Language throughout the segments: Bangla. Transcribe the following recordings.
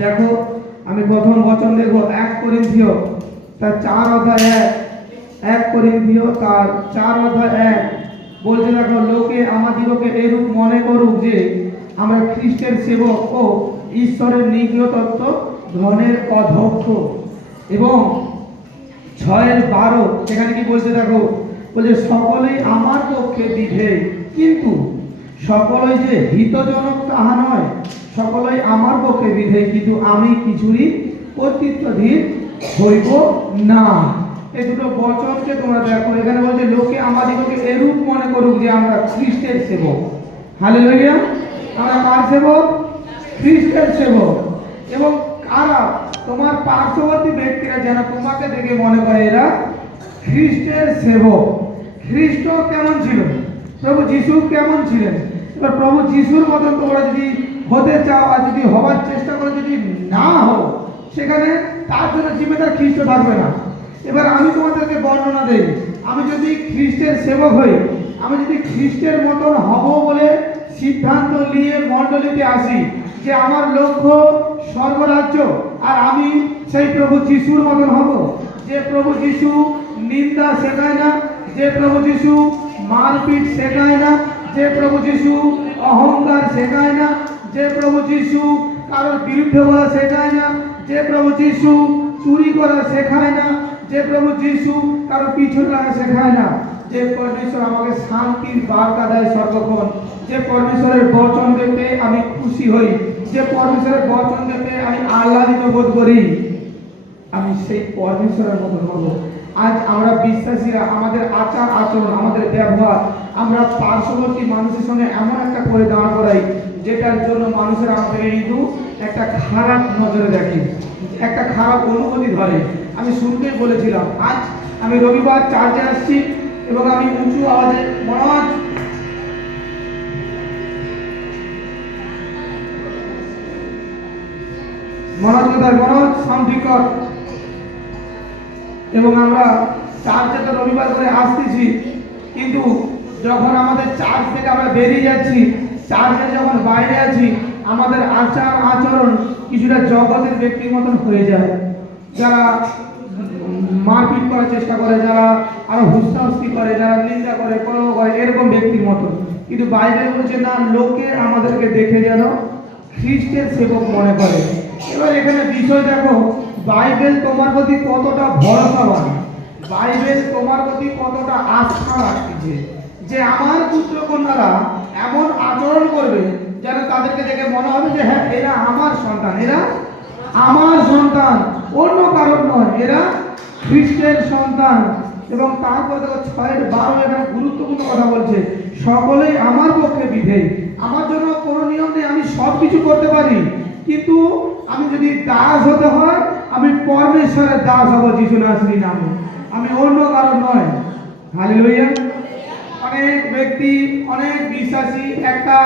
দেখো আমি প্রথম বচন দেখবো 1 করিন্থীয় তার 4 অধ্যায় 1 করিন্থীয় তার 4 অধ্যায় 1 বলছে, দেখো লোকে আমাদিগকে এরূপ মনে করুক যে আমরা খ্রিস্টের সেবক ও ঈশ্বরের নিগৃহীত ধনের অধ্যক্ষ। এবং 6:12 সেখানে কি বলছে দেখো, বলছে সকলেই আমার পক্ষে বিধেয়, কিন্তু সকলেই যে হিতজনক তাহা নয়, সকলেই আমার পক্ষে বিধেয়, কিন্তু আমি কিছুরই কর্তৃত্বাধীন হইব না। এই দুটো বচনকে তোমরা দেখো, এখানে বলছে লোকে আমাদিগকে এরূপ মনে করুক যে আমরা খ্রিস্টের সেবক। হালেলুয়া! আমরা কার সেবক? খ্রিস্টের সেবক। এবং কারা? তোমার পার্শ্ববর্তী ব্যক্তিরা যেন তোমাকে দেখে মনে করে এরা খ্রিস্টের সেবক। খ্রিস্ট কেমন ছিল? প্রভু যিশু কেমন ছিলেন? এবার প্রভু যিশুর মতন তোমরা যদি হতে চাও আর যদি হবার চেষ্টা করে যদি না হও, সেখানে তার জন্য জিম্মেদার খ্রিস্ট থাকবে না। এবার আমি তোমাদেরকে বর্ণনা দেই, আমি যদি খ্রিস্টের সেবক হই, আমি যদি খ্রিস্টের মতন হব বলে সিদ্ধান্ত নিয়ে মণ্ডলীতে আসি যে আমার লক্ষ্য স্বর্গরাজ্য, আর আমি সেই প্রভু যিশুর মতন হব, যে প্রভু যিশু নিন্দা শেখায় না, যে প্রভু যিশু মারপিট শেখায় না, যে প্রভু যিশু অহংকার শেখায় না, যে প্রভু যিশু কারোর বিরুদ্ধে বলা শেখায় না, যে প্রভু যিশু চুরি করা শেখায় না, যে প্রভু যিশু কারোর পিছনে লাগা শেখায় না, যে পরমেশ্বর আমাকে শান্তির বার্তা দেয় সর্বক্ষণ, যে পরমেশ্বরের বচন পেতে আমি খুশি হই, যে পরমেশ্বরের বচন পেতে আমি আহ্লাদিত বোধ করি, আমি সেই পরমেশ্বরের মতন হব। আজ আমরা বিশ্বাসীরা আমাদের আচার আচরণ, আমাদের ব্যবহার, আমরা পার্শ্ববর্তী মানুষের সঙ্গে এমন একটা করে দাঁড় করাই যেটার জন্য মানুষের আমাদের কিন্তু একটা খারাপ নজরে দেখে, একটা খারাপ অনুভূতি ধরে। আমি শুরুতেই বলেছিলাম, আজ আমি রবিবার চার্চে আসছি এবং আমি উঁচু আওয়াজে মনোজ শান্তিকর, এবং আমরা চার্চে তো রবিবার করে আসতেছি, কিন্তু যখন আমাদের চার্চ থেকে আমরা বেরিয়ে যাচ্ছি, চার্চে যখন বাইরে আছি, আমাদের আচার আচরণ কিছুটা জগতের ব্যক্তির মতন হয়ে যায়। যারা মারপিট করার চেষ্টা করে, যারা আরো হুস্তাহুস্তি করে, যারা নিন্দা করে, কলহ করে, এরকম ব্যক্তির মতন। কিন্তু বাইবেল বলছে না, লোকে আমাদেরকে দেখে যেন খ্রিস্টের সেবক মনে করে। এবার এখানে বিষয় দেখো, বাইবেল তোমার প্রতি কতটা ভরসাবান, বাইবেল তোমার প্রতি কতটা আস্থা রাখছে যে আমার পুত্র কন্যারা এমন আচরণ করবে যেন তাদেরকে দেখে মনে হবে যে হ্যাঁ, এরা আমার সন্তান, এরা আমার সন্তান, অন্য কারণ নয়, এরা খ্রিস্টের সন্তান। এবং তারপর দেখো 6:12 এখানে গুরুত্বপূর্ণ কথা বলছে, সকলেই আমার পক্ষে বিধেয়। আমার জন্য কোনো নিয়ম নেই, আমি সব কিছু করতে পারি, কিন্তু আমি যদি দাস হতে হয়, আমি পরমেশ্বরের দাস হব যিশু নাসরীর নামে, আমি অন্য কারণ নয়। হালেলুয়া! অনেক ব্যক্তি, অনেক বিশ্বাসী একটা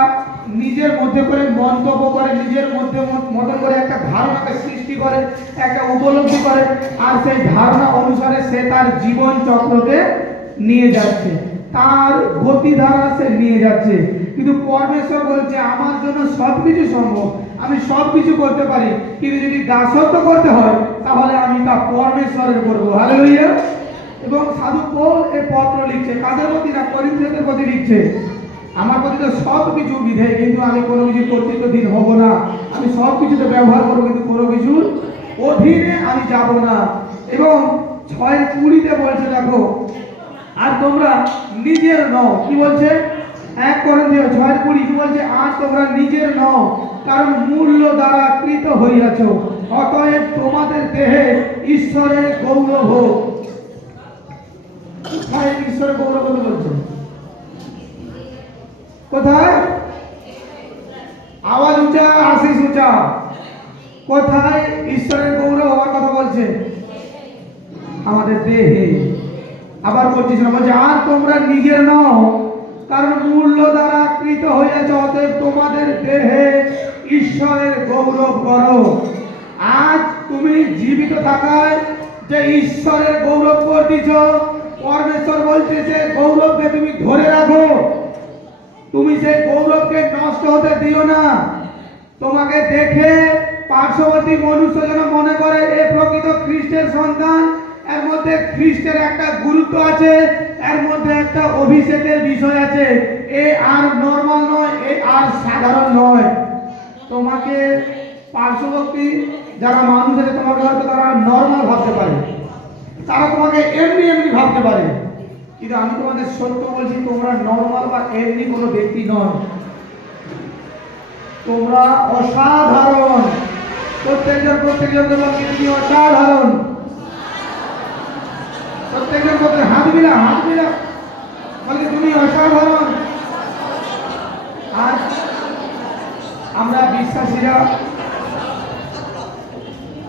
নিজের মধ্যে করে মন্তব্য করে, নিজের মধ্যে মতন করে একটা ধারণাকে সৃষ্টি করে, একটা উপলব্ধি করে, আর সেই ধারণা অনুসারে সে তার জীবন চক্রকে নিয়ে যাচ্ছে, তার গতিধারা সে নিয়ে যাচ্ছে। কিন্তু পরমেশ্বর বলছে আমার জন্য সবকিছু সম্ভব, আমি সবকিছু করতে পারি, কিন্তু যদি দাসত্ব করতে হয় তাহলে আমি তা পরমেশ্বরের করবো। হালেলুয়া! এবং সাধু পৌল এই পত্র লিখছে কাদের প্রতি না? করিন্থীয়দের প্রতি লিখছে, আমার প্রতি তো সব কিছু বিধেয়, কিন্তু আমি কোনো কিছু কর্তৃত্বাধীন হব না, আমি সব কিছুতে ব্যবহার করবো, কিন্তু কোনো কিছুর অধীনে আমি যাব না। এবং 6:20 বলছে দেখো, আর তোমরা নিজের নও, কি বলছে? 1 করিন্থীয় 6:20 কি বলছে? আর তোমরা নিজের নও, কারণ মূল্য দ্বারা কৃত হইয়াছ, অতএব তোমাদের দেহে ঈশ্বরের গৌরব হোক। কোথায় ঈশ্বরের গৌরব কথা বলছে? কোথায়? আওয়াজ উঁচা, আশিস উঁচা। কোথায় ঈশ্বরের গৌরব হওয়ার কথা বলছে? আমাদের দেহে। আবার বলছিস না, বলছে আর তোমরা নিজের নও, কারণ মূল্য দ্বারা কৃত হইয়াছে, অতএব তোমাদের দেহে ঈশ্বরের গৌরব করো। আজ তুমি জীবিত থাকায় যে ঈশ্বরের গৌরব করতেছ, পরমেশ্বর বলছে যে গৌরবকে তুমি ধরে রাখো, তুমি সেই গৌরবকে নষ্ট হতে দিও না। তোমাকে দেখে পার্শ্ববর্তী মনুষ্য যেন মনে করে এ প্রকৃত খ্রিস্টের সন্তান। এর মধ্যে খ্রিস্টের একটা গুরুত্ব আছে, এর মধ্যে একটা অভিষেকের বিষয় আছে। এ আর নর্মাল নয়, এ আর সাধারণ নয়। তোমাকে পার্শ্ববর্তী যারা মানুষ আছে তোমাকে হয়তো তারা নর্মাল ভাবতে পারে, তারা তোমাকে এমনি এমনি ভাবতে পারে, কিন্তু আমি তোমাদের সত্য বলছি, তোমরা নর্মাল বা এমনি কোনো ব্যক্তি নয়, তোমরা অসাধারণ। প্রত্যেকজন বলছে তুমি অসাধারণ। প্রত্যেকজন বলছে হাত মিলা বলছে তুমি অসাধারণ। আর আমরা বিশ্বাসীরা,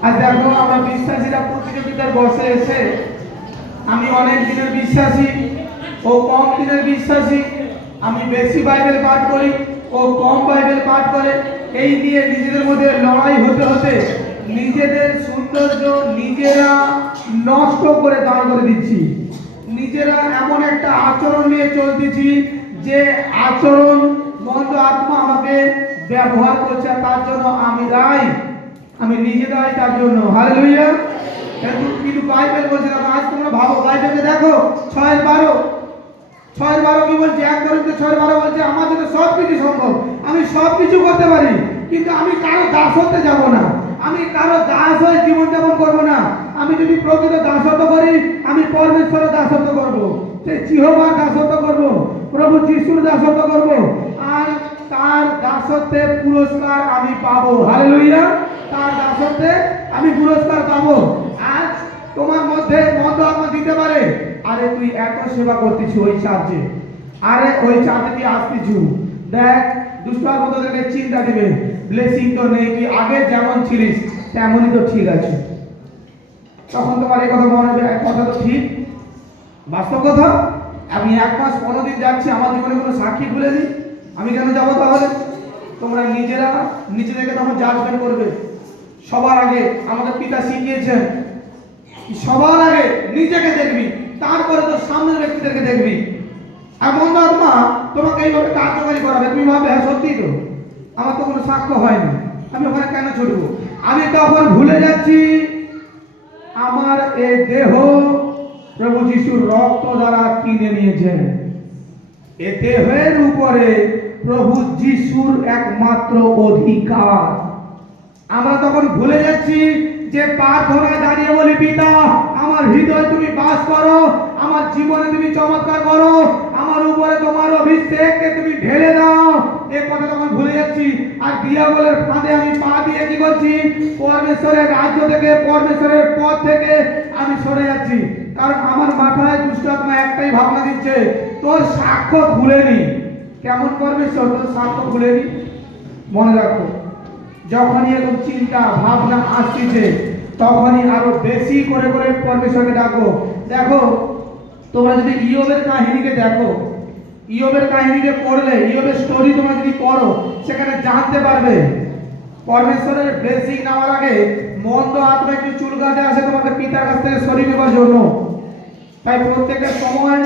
আর দেখো আমরা বিশ্বাসীরা প্রতিযোগিতার বসে এসে, আমি অনেক দিনের বিশ্বাসী, ও কম দিনের বিশ্বাসী, আমি বেশি বাইবেল পাঠ করি, ও কম বাইবেল পাঠ করে, এই নিয়ে নিজেদের মধ্যে লড়াই হতে হতে নিজেদের সৌন্দর্য নিজেরা নষ্ট করে দাঁড় করে দিচ্ছি। নিজেরা এমন একটা আচরণ নিয়ে চলতেছি যে আচরণ মন্দ আত্মা আমাকে ব্যবহার করছে, তার জন্য আমি দায়ী, আমি নিজে দায়ী তার জন্য। হালেলুয়া। কিন্তু বাইবেল বলছে, আজ তোমরা ভাবো, বাইবেলে দেখো 6:12 কি বলছে? 1 করিন্থী 6:12 বলছে আমার জন্য সবকিছু সম্ভব, আমি সবকিছু করতে পারি, কিন্তু আমি কারো দাস হতে যাব না, আমি কারো দাস হয়ে জীবনযাপন করব না। আমি যদি প্রকৃত দাসত্ব করি, আমি পরমেশ্বরের দাসত্ব করব, সেই জিহোবার দাসত্ব করব, প্রভু যিশুর দাসত্ব করব, আর তার দাসত্বে পুরস্কার আমি পাবো। হালেলুয়া। তার দাসত্বে আমি পুরস্কার পাবো। আজ তোমার মধ্যে মন্দ আত্মা দিতে পারে, আরে তুই এত সেবা করতেছি ওই চার্চে, আরে ওই চার্চে তুই আসতেছু, দেখ দুষ্ট আত্মা তোদেরকে চিন্তা দিবে, ব্লেসিং তো নেই, তুই আগে যেমন ছিলিস তেমনই তো ঠিক আছে। তখন তোমার এই কথা মনে হবে, এক কথা তো ঠিক, বাস্তব কথা। আমি 1 মাস 15 দিন যাচ্ছি, আমার জীবনে কোনো সাক্ষী খুলেনি, আমি কেন যাবো তাহলে? তোমরা নিজেরা নিজেদেরকে তখন জাজমেন্ট করবে। সবার আগে আমাদের পিতা শিখিয়েছেন, সবার আগে নিজেকে দেখবি, তারপরে তো সামনের ব্যক্তিদেরকে দেখবি। আর মন্দ আত্মা তোমাকে এইভাবে কার্যকারী করাবে, তুমি ভাববে হ্যাঁ সত্যি তো, আমার তো কোনো সাক্ষ্য হয়নি, আমি ওখানে কেন ছুটবো? আমি তখন ভুলে যাচ্ছি আমার এই দেহ প্রভু যিশুর রক্ত দ্বারা কিনে নিয়েছেন। এ দেহের উপরে প্রভু যিশুর একমাত্র অধিকার। আমরা তখন ভুলে যাচ্ছি যে প্রার্থনায় দাঁড়িয়ে বলি, পিতা আমার হৃদয় তুমি বাস করো, আমার জীবনে তুমি চমৎকার করো, আমার উপরে তোমার অভিষেককে তুমি ঢেলে দাও, এই কথা তখন ভুলে যাচ্ছি। আর দিয়াবলের ফাঁদে আমি পা দিয়ে কি করছি? পরমেশ্বরের রাজ্য থেকে, পরমেশ্বরের পথ থেকে আমি সরে যাচ্ছি। কারণ আমার মাথায় দুষ্ট আত্মা একটাই ভাবনা দিচ্ছে, তোর সাক্ষ্য খুলেনি। কেমন পরমেশ্বর তোর সাক্ষ্য খুলেনি? মনে রাখো, যখনই এরকম চিন্তা ভাবনা আসছে, তখনই আরো বেশি করে করে পরমেশ্বরকে ডাকো। দেখো, তোমরা যদি ইয়োবের কাহিনীকে দেখো, ইয়োবের কাহিনীকে পড়লে, ইয়োবের স্টোরি তোমরা যদি পড়ো, সেখানে জানতে পারবে পরমেশ্বরের ব্লেসিং নেওয়ার আগে মন্দ আত্মা একটু চুলকাতে আসে তোমাকে পিতার কাছ থেকে সরিয়ে নেবার জন্য। তাই প্রত্যেকটা সময়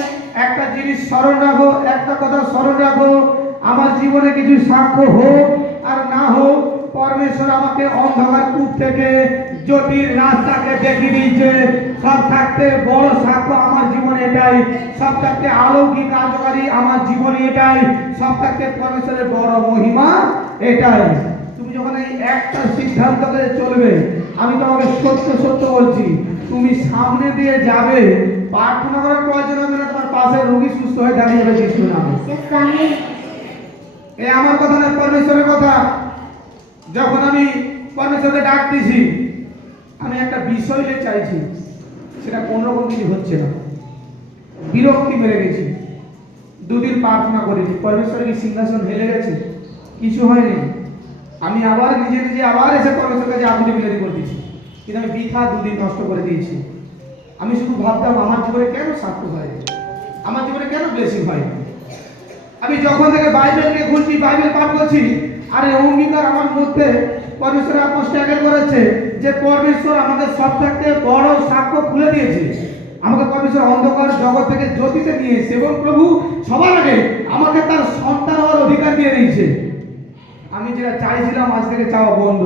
একটা জিনিস স্মরণ রাখো, একটা কথা স্মরণ রাখো, আমার জীবনে কিছু সাক্ষ্য হোক আর না হোক, পরমেশ্বর আমাকে অন্ধকার কূপ থেকে জ্যোতির রাস্তাকে দেখিয়ে দিয়েছে। সব থাকতে বড় সাক্ষ্য আমার জীবনে এটাই, সব থাকতে অলৌকিক কার্যকারী আমার জীবনে এটাই, সব থাকতে পরমেশ্বরের বড় মহিমা এটাই। তুমি যখন এই একটা সিদ্ধান্ত করে চলবে, আমি তোমাকে সত্য সত্য বলছি, তুমি সামনে দিয়ে যাবে, প্রার্থনা করার প্রয়োজন হবে না, তোমার পাশে রোগী সুস্থ হয়ে দাঁড়িয়ে যাবে যিশুর নামে। এই আমার কথা না, পরমেশ্বরের কথা। যখন আমি পরমেশ্বরকে ডাকতেছি, আমি একটা বিষয় নিয়ে চাইছি, সেটা কোন রকম কিছু হচ্ছে না, বিরক্তি মেরে গেছি। 2 দিন প্রার্থনা করেছি, পরমেশ্বরের কি সিংহাসন হেলে গেছে? কিছু হয়নি। আমি আবার নিজে নিজে আবার এসে পরমেশ্বরের কাছে আগুনে বিনতি করে দিয়েছি, কিন্তু আমি বৃথা 2 দিন নষ্ট করে দিয়েছি। আমি শুধু ভাবতাম আমার জীবনে কেন সাক্ষ্য হয়, আমার জীবনে কেন ব্লেসিং হয়। আমি যখন থেকে বাইবেলকে খুলছি, বাইবেল পাঠ করছি, আর এই অঙ্গীকার আমার মধ্যে পরমেশ্বর আত্মা স্ট্যাগল করেছে যে পরমেশ্বর আমাকে সব থেকে বড় সাক্ষ্য খুলে দিয়েছে। আমাকে পরমেশ্বর অন্ধকার জগৎ থেকে জ্যোতিতে নিয়ে এসেছে, এবং প্রভু সবার আগে আমাকে তার সন্তান হওয়ার অধিকার দিয়ে দিয়েছে। আমি যেটা চাইছিলাম আজ থেকে চাওয়া বন্ধ।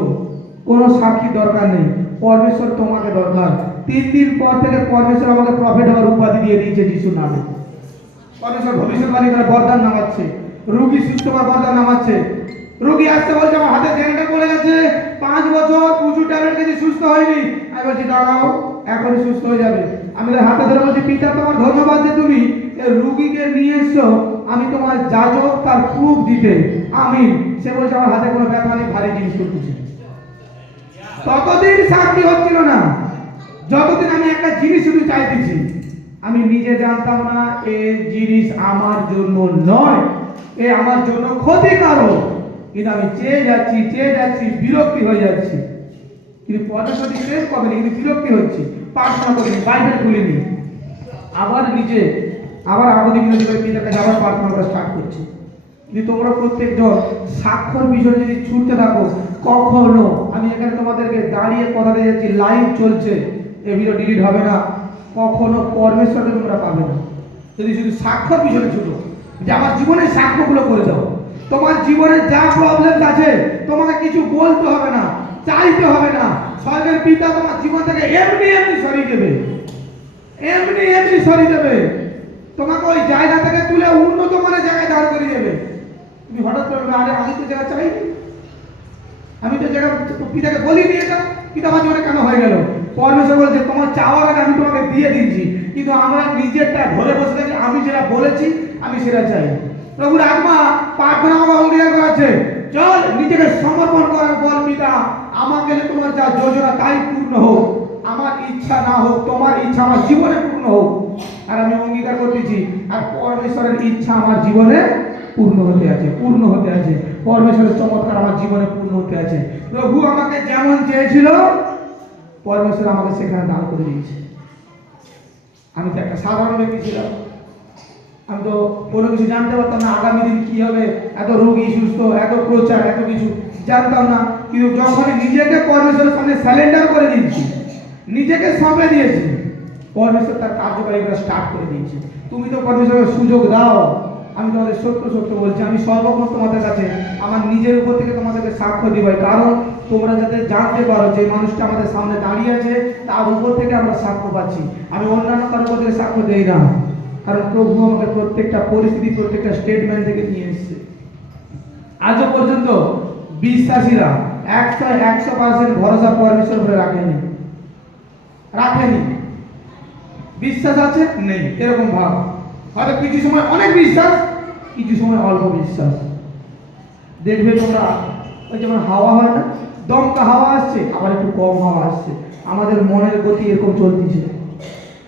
কোনো সাক্ষী দরকার নেই, পরমেশ্বর তোমাকে দরকার। 3 দিন পর থেকে পরমেশ্বর আমাকে প্রফেট হওয়ার উপাধি দিয়ে দিয়েছে যিশুর নামে। পরমেশ্বর ভবিষ্যৎবাণী করে বরদান নামাচ্ছে, রোগী সুস্থ হওয়ার বরদান নামাচ্ছে। রোগী আসতে বলছে আমার হাতে জেনারেটর পড়ে গেছে, 5 বছর প্রচুর ট্যাবলেট খেয়েছি, সুস্থ হয়নি। আমি বলছি দাঁড়াও, এখনই সুস্থ হয়ে যাবে। আমি তার হাতে ধরে বলছি পিতা তোমার ধন্যবাদ যে তুমি এই রোগীকে নিয়ে এসছো, আমি তোমার যাজক তার প্রুফ দিতে। আমিন। সে বলছে আমার হাতে কোনো ব্যথা নেই, ভারী জিনিস করতেছি। ততদিন সাক্ষী হচ্ছিল না যতদিন আমি একটা জিনিস শুধু চাইতেছি। আমি নিজে জানতাম না এই জিনিস আমার জন্য নয়, এ আমার জন্য ক্ষতিকারক, কিন্তু আমি চেয়ে যাচ্ছি, বিরক্তি হয়ে যাচ্ছি। কিন্তু পরমেশ্বর শেষ করেনি, কিন্তু বিরক্তি হচ্ছি। প্রার্থনা করিনি, বাইবেল খুলিনি, আবার আপত্তি বিরোধী করে পিতার কাছে আবার প্রার্থনা করা স্টার্ট করছি। যদি তোমরা প্রত্যেকজন স্বাক্ষর বিষয়ে যদি ছুটতে থাকো, কখনো, আমি এখানে তোমাদেরকে দাঁড়িয়ে কথা দিয়ে যাচ্ছি, লাইভ চলছে, এই ভিডিও ডিলিট হবে না, কখনো পরমেশ্বরকে তোমরা পাবে না যদি শুধু স্বাক্ষর বিষয়ে ছুটো। যে আমার জীবনের সাক্ষ্যগুলো করে দাও। তোমার জীবনের যা প্রবলেম আছে তোমাকে কিছু বলতে হবে না, চাইতে হবে না, স্বর্গের পিতা তোমার জীবন থেকে এমনি সরিয়ে দেবে, এমনি সরিয়ে দেবে। তোমাকে ওই জায়গা থেকে তুলে উন্নত মানের জায়গায় দাঁড় করিয়ে দেবে। তুমি হঠাৎ করে আরে আমি তো জায়গা চাই, আমি তো জায়গা পিতাকে বলিনি, এটা পিতা আমার জীবনে কেন হয়ে গেল? পরমেশ্বর বলছে তোমার চাওয়ার আগে আমি তোমাকে দিয়ে দিয়েছি, কিন্তু আমরা নিজেরটা ধরে বসে থাকি, আমি যেটা বলেছি আমি সেটা চাই। প্রভুর আত্মা প্রার্থনা আমাকে অঙ্গীকার করাচ্ছে, চল নিজেকে সমর্পণ করার পর পিতা আমাকে তোমার যা যোজনা তাই পূর্ণ হোক, আমার ইচ্ছা না হোক, তোমার ইচ্ছা আমার জীবনে পূর্ণ হোক। আর আমি অঙ্গীকার করতেছি, আর পরমেশ্বরের ইচ্ছা আমার জীবনে পূর্ণ হতে আছে, পরমেশ্বরের চমৎকার আমার জীবনে পূর্ণ হতে আছে। প্রভু আমাকে যেমন চেয়েছিল পরমেশ্বর আমাকে সেখানে দান করে দিয়েছে। আমি তো একটা সাধারণ ব্যক্তি ছিলাম, আমি তো কোনো কিছু জানতে পারতাম না, আগামী দিন কি হবে, এত রোগী সুস্থ, এত প্রচার, এত কিছু জানতাম না। কিন্তু যখন নিজেকে পরমেশ্বরের সামনে স্যালেন্ডার করে দিয়েছি, নিজেকে সঁপে দিয়েছি, পরমেশ্বর তার কার্যকারিতা স্টার্ট করে দিয়েছে। তুমি তো পরমেশ্বরের সুযোগ দাও। আমি তোমাদের সত্য বলছি, আমি সর্বক্ষণ তোমাদের কাছে আমার নিজের উপর থেকে তোমাদেরকে সাক্ষ্য দিব, কারণ তোমরা যাতে জানতে পারো যে মানুষটা আমাদের সামনে দাঁড়িয়ে আছে তার উপর থেকে আমরা সাক্ষ্য পাচ্ছি। আমি অন্যান্য কারোর উপর থেকে সাক্ষ্য দেই না, কারণ প্রভু আমাকে প্রত্যেকটা পরিস্থিতি, প্রত্যেকটা স্টেটমেন্ট থেকে নিয়ে এসেছে। আজও পর্যন্ত বিশ্বাসীরা 100% ভরসা পরমেশ্বর উপরে রাখেনি। বিশ্বাস আছে নেই এরকম ভাব, হয়তো কিছু সময় অনেক বিশ্বাস, কিছু সময় অল্প বিশ্বাস। দেখবে তোমরা ওই যেমন হাওয়া হয় না, দমকা হাওয়া আসছে, আবার একটু কম হাওয়া আসছে। আমাদের মনের গতি এরকম চলতেছে,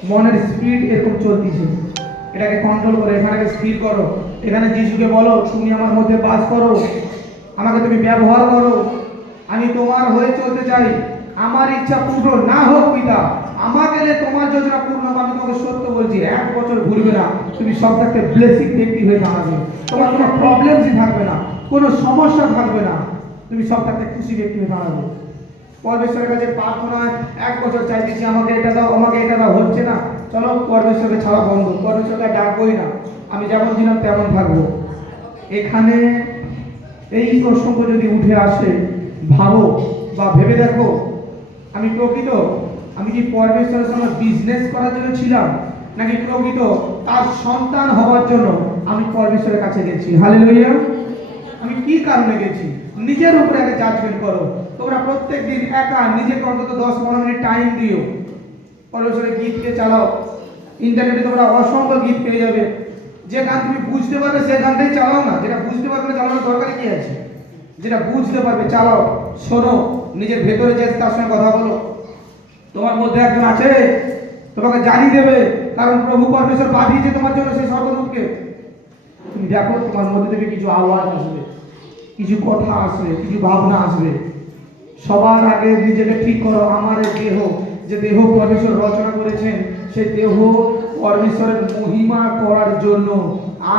মনের স্পিড এরকম চলতেছে। এটাকে কন্ট্রোল করো, এখানে স্থির করো, এখানে যিশুকে বলো তুমি আমার মধ্যে বাস করো, আমাকে তুমি ব্যবহার করো, আমি তোমার হয়ে চলতে চাই, আমার ইচ্ছা পূর্ণ না হোক পিতা, আমার গেলে তোমার যোজনা পূর্ণ হবে। আমি তোমাকে সত্য বলছি, 1 বছর ঘুরবে না, তুমি সব থাকতে ব্লেসিং ব্যক্তি হয়ে দাঁড়াবে, তোমার কোনো প্রবলেমসই থাকবে না, কোনো সমস্যা থাকবে না, তুমি সব থাকতে খুশি ব্যক্তি হয়ে দাঁড়াবে। পরমেশ্বরের কাছে প্রার্থনায় 1 বছর চাইতেছি আমাকে এটা দাও, আমাকে এটা দাও, হচ্ছে না, চলো পরমেশ্বরকে ছাড়া বন্ধ, পরমেশ্বরকে ডাকবোই না, আমি যেমন ছিলাম তেমন থাকবো। এখানে এই প্রসঙ্গ যদি উঠে আসে, ভাবো বা ভেবে দেখো, আমি কি পরমেশ্বরের সঙ্গে বিজনেস করার জন্য ছিলাম, নাকি প্রকৃত তার সন্তান হওয়ার জন্য আমি পরমেশ্বরের কাছে গেছি? হালেলুয়া। আমি কি কারণে গেছি? নিজের উপরে আগে জাজমেন্ট করো। তোমরা প্রত্যেক দিন একা নিজেকে অন্তত 10-15 মিনিট টাইম দিও, পরমেশ্বরের গীতকে চালাও। ইন্টারনেটে তোমরা অসংখ্য গীত পেয়ে যাবে, যে গান তুমি বুঝতে পারবে সে গানটাই চালাও না, যেটা বুঝতে পারবে না চালানোর দরকার কি আছে? যেটা বুঝতে পারবে চালাও, শোনো, নিজের ভেতরে যে তার সঙ্গে কথা বলো। তোমার মধ্যে একজন আছে, তোমাকে জানিয়ে দেবে, কারণ প্রভু পরমেশ্বর পাঠিয়েছে তোমার জন্য সেই স্বর্গদূতকে। তুমি দেখো তোমার মধ্যে থেকে কিছু আওয়াজ আসবে, কিছু কথা আসবে, কিছু ভাবনা আসবে। সবার আগে নিজেকে ঠিক করো, আমার দেহ, যে দেহ পরমেশ্বর রচনা করেছেন, সেই দেহ পরমেশ্বরের মহিমা করার জন্য।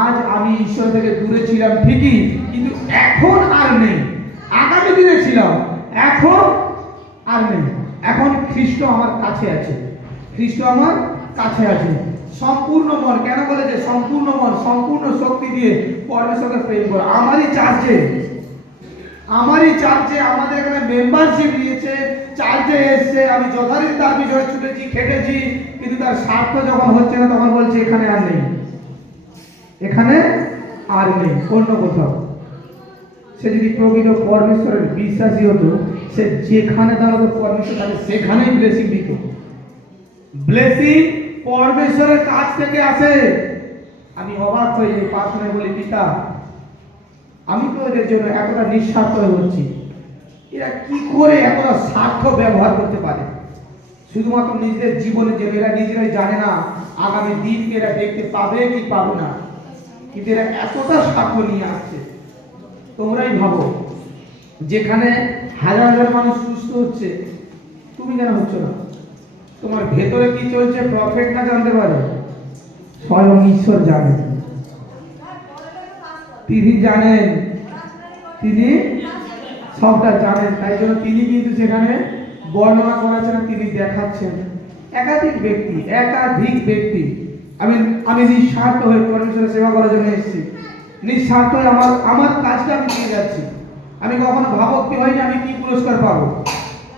আজ আমি ঈশ্বর থেকে দূরে ছিলাম ঠিকই, কিন্তু এখন আর নেই। আগামী দিনে ছিলাম, এখন আর নেই। এখন খ্রিস্ট আমার কাছে আছে, খ্রিস্ট আমার কাছে আছে। সম্পূর্ণ মন, কেন বলেছে সম্পূর্ণ মন, সম্পূর্ণ শক্তি দিয়ে পরমেশ্বরকে প্রেম করো। আমারই চার্চে আমাদের এখানে মেম্বারশিপ নিয়েছে কাজে এসছে, আমি যথারীতি তার বিষয়ে ছুটেছি, খেটেছি, কিন্তু তার স্বার্থ যখন হচ্ছে না তখন বলছে এখানে আর নেই, এখানে আর নেই, অন্য কোথাও। সে যদি প্রকৃত পরমেশ্বরের বিশ্বাসী হতো, সে যেখানে দাঁড়াতো পরমেশ্বর তাকে সেখানেই ব্লেসিং দিত। ব্লেসিং পরমেশ্বরের কাছ থেকে আসে। আমি অবাক হয়ে এই প্রার্থনায় বলি, পিতা আমি তো এদের জন্য এতটা নিঃস্বার্থ হয়ে হচ্ছি, এরা কি করে এতটা স্বার্থ ব্যবহার করতে পারে? শুধুমাত্র নিজেদের জীবনের জন্য। এরা নিজেরাই জানে না আগামী দিনকে এরা দেখতে পাবে কি পাবে না, কিন্তু এরা এতটা স্বার্থ নিয়ে আসছে। তোমরাই ভাবো, যেখানে হাজার হাজার মানুষ সুস্থ হচ্ছে, তুমি কেন হচ্ছ না? তোমার ভেতরে কি চলছে প্রফেট না জানতে পারে? স্বয়ং ঈশ্বর জানেন, তিনি জানেন, তিনি সবটা জানেন। তাই জন্য তিনি কিন্তু সেখানে বর্ণনা করেছেন, তিনি দেখাচ্ছেন। একাধিক ব্যক্তি আমি নিঃস্বার্থ হয়ে পরমেশ্বরের সেবা করার জন্য এসেছি। নিঃস্বার্থ হয়ে আমার কাজটা আমি দিয়ে যাচ্ছি। আমি কখনো ভাবুক হয়নি আমি কি পুরস্কার পাবো,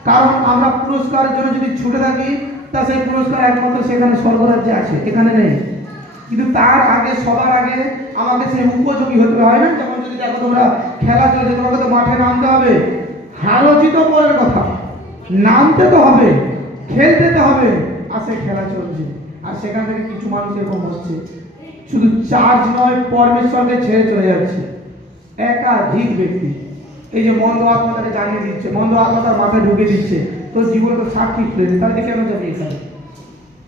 কারণ আমরা পুরস্কারের জন্য যদি ছুটে থাকি, তা সেই পুরস্কার একমাত্র সেখানে স্বর্গরাজ্যে আছে, এখানে নেই। কিন্তু তার আগে, সবার আগে আমাকে সেই উপযোগী হতে হয় না? যেমন যদি দেখো তোমরা খেলা চলছে, তোমাকে তো মাঠে নামতে হবে। হারো জিতো পরের কথা, নামতে তো হবে, খেলতে তো হবে। আর সেই খেলা চলছে, আর সেখান থেকে কিছু মানুষ এরকম হচ্ছে, শুধু চার্জ নয়, পরমেশ্বরকে ছেড়ে চলে যাচ্ছে। একাধিক ব্যক্তি এই যে মন্দ আত্মা তাকে জানিয়ে দিচ্ছে, মন্দ আত্মা তার মাথায় ঢুকে দিচ্ছে, তোর জীবন তো সাক্ষী খুলে, তাহলে কেন যাবে এখানে?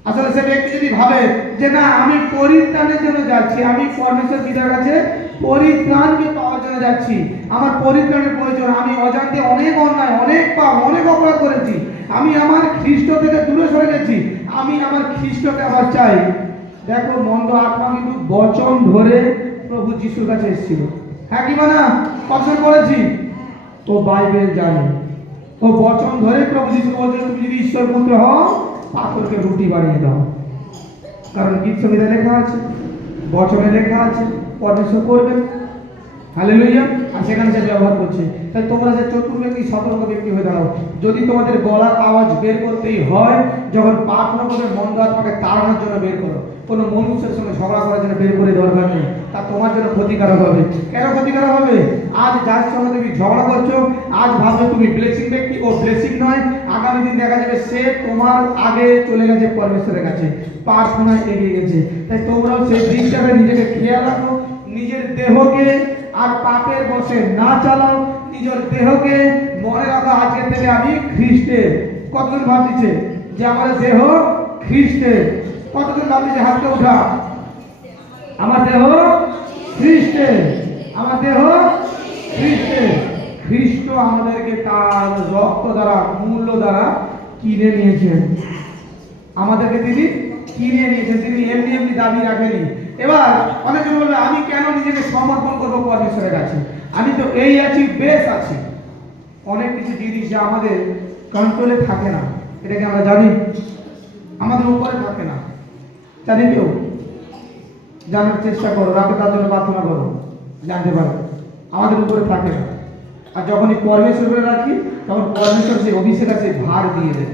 আসলে সে ব্যক্তি যদি ভাবে যে না আমি পরিত্রাণের জন্য যাচ্ছি, আমি পরমেশ্বর পিতার কাছে পরিত্রাণকে পাওয়ার জন্য যাচ্ছি, আমার পরিত্রাণের প্রয়োজন, আমি অজান্তে অনেক অন্যায়, অনেক পাপ, অনেক অপরাধ করেছি, আমি আমার খ্রিস্ট থেকে দূরে সরে গেছি, আমি আমার খ্রিস্টকে আবার চাই। দেখো, মন্দ আত্মা কিন্তু বচন ধরে প্রভু যিশুর কাছে এসেছিল। হ্যাঁ কি না? বচন করেছি, ও বাইবেল জানে, ও বচন ধরে প্রভু যিশু বলছে তুমি যদি ঈশ্বর পুত্র হও, পাথরকে রুটি বানিয়ে দাও। কারণ গীত সংহিতায় লেখা আছে, বচনে লেখা আছে, পরমেশ্বর করবেন। হালেলুয়া। আর সেখানে সে ব্যবহার করছে। তাই তোমরা যে চতুর ব্যক্তি, সতর্ক ব্যক্তি হয়ে দাঁড়াও। যদি তোমাদের গলার আওয়াজ বের করতেই হয়, যখন প্রার্থনা করবে মন্দ আত্মাকে তাড়ানোর জন্য বের করো। কোনো মনুষ্যের সঙ্গে ঝগড়া করার জন্য বের করে দরকার নেই, তা তোমার জন্য ক্ষতিকারক হবে। কেন ক্ষতিকারক হবে? আজ যার সঙ্গে তুমি ঝগড়া করছো, আজ ভাবছো তুমি ব্লেসিং ব্যক্তি, ও ব্লেসিং নয়। আগামী দিন দেখা যাবে সে তোমার আগে চলে গেছে পরমেশ্বরের কাছে, প্রার্থনায় এগিয়ে গেছে। তাই তোমরাও সেই দিকটাকে নিজেকে খেয়াল রাখো, নিজের দেহকে আর পাপের বশে না চালাও, নিজের দেহকে মনে রাখো আজকে থেকে আমি খ্রিস্টের। কতজন ভাব দিচ্ছে যে আমার দেহ খ্রিস্টের? কতজন ভাব দিচ্ছে? হাতটা উঠা। আমার দেহ খ্রিস্টের, আমার দেহ খ্রিস্টের। খ্রিস্ট আমাদেরকে তার রক্ত দ্বারা, মূল্য দ্বারা কিনে নিয়েছেন। আমাদেরকে তিনি কিনে নিয়েছেন, তিনি এমনি এমনি দাবি রাখেনি। এবার অনেকজন বলবে আমি কেন নিজেকে সমর্পণ করবো পরমেশ্বরের কাছে, আমি তো এই আছি, বেশ আছি। অনেক কিছু জিনিস যা আমাদের কন্ট্রোলে থাকে না, এটাকে আমরা জানি, আমাদের উপরে থাকে না। জানি কেউ? জানার চেষ্টা করো, রাতে তার জন্য প্রার্থনা করো, জানতে পারো আমাদের উপরে থাকে না। আর যখনই পরমেশ্বরে রাখি, তখন পরমেশ্বর সেই অভিষেক আর সেই ভার দিয়ে দেন।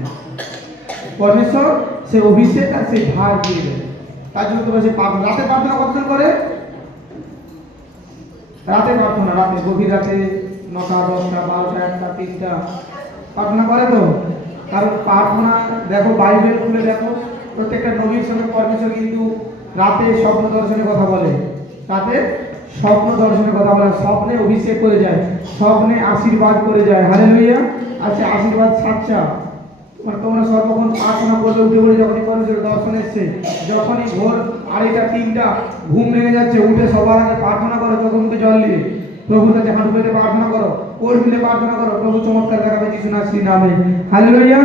পরমেশ্বর সে অভিষেক আর সেই ভার দিয়ে দেন। তার জন্য তোমরা সেই রাতে প্রার্থনা কতজন করে? রাতে প্রার্থনা, রাতে গভীর রাতে 9টা, 10টা, 12টা, 1টা, 3টা প্রার্থনা করে তো। কারণ প্রার্থনা দেখো, বাইবেল খুলে দেখো, প্রত্যেকটা নবীর সঙ্গে পরমেশ্বর কিন্তু রাতে স্বপ্ন দর্শনের কথা বলে, রাতে স্বপ্ন দর্শনের কথা বলে, স্বপ্নে অভিষেক করে যায়, স্বপ্নে আশীর্বাদ করে যায়। হালেলুয়া। আচ্ছা, আশীর্বাদ সাচ্চা। তোমরা সর্বক্ষণ প্রার্থনা করবে, উঠে পড়ে যখনই পরমেশ্বরের দর্শন এসছে, যখনই ভোর 2:30, 3টা ঘুম ভেঙে যাচ্ছে, উঠে সবার আগে প্রার্থনা করো, চোখে মুখে জল দিয়ে প্রভুর কাছে হাঁটু পেতে প্রার্থনা করো, কোল মিলে প্রার্থনা করো, প্রভু চমৎকার দেখাবে যিশু নাসির নামে। হালেলুয়া।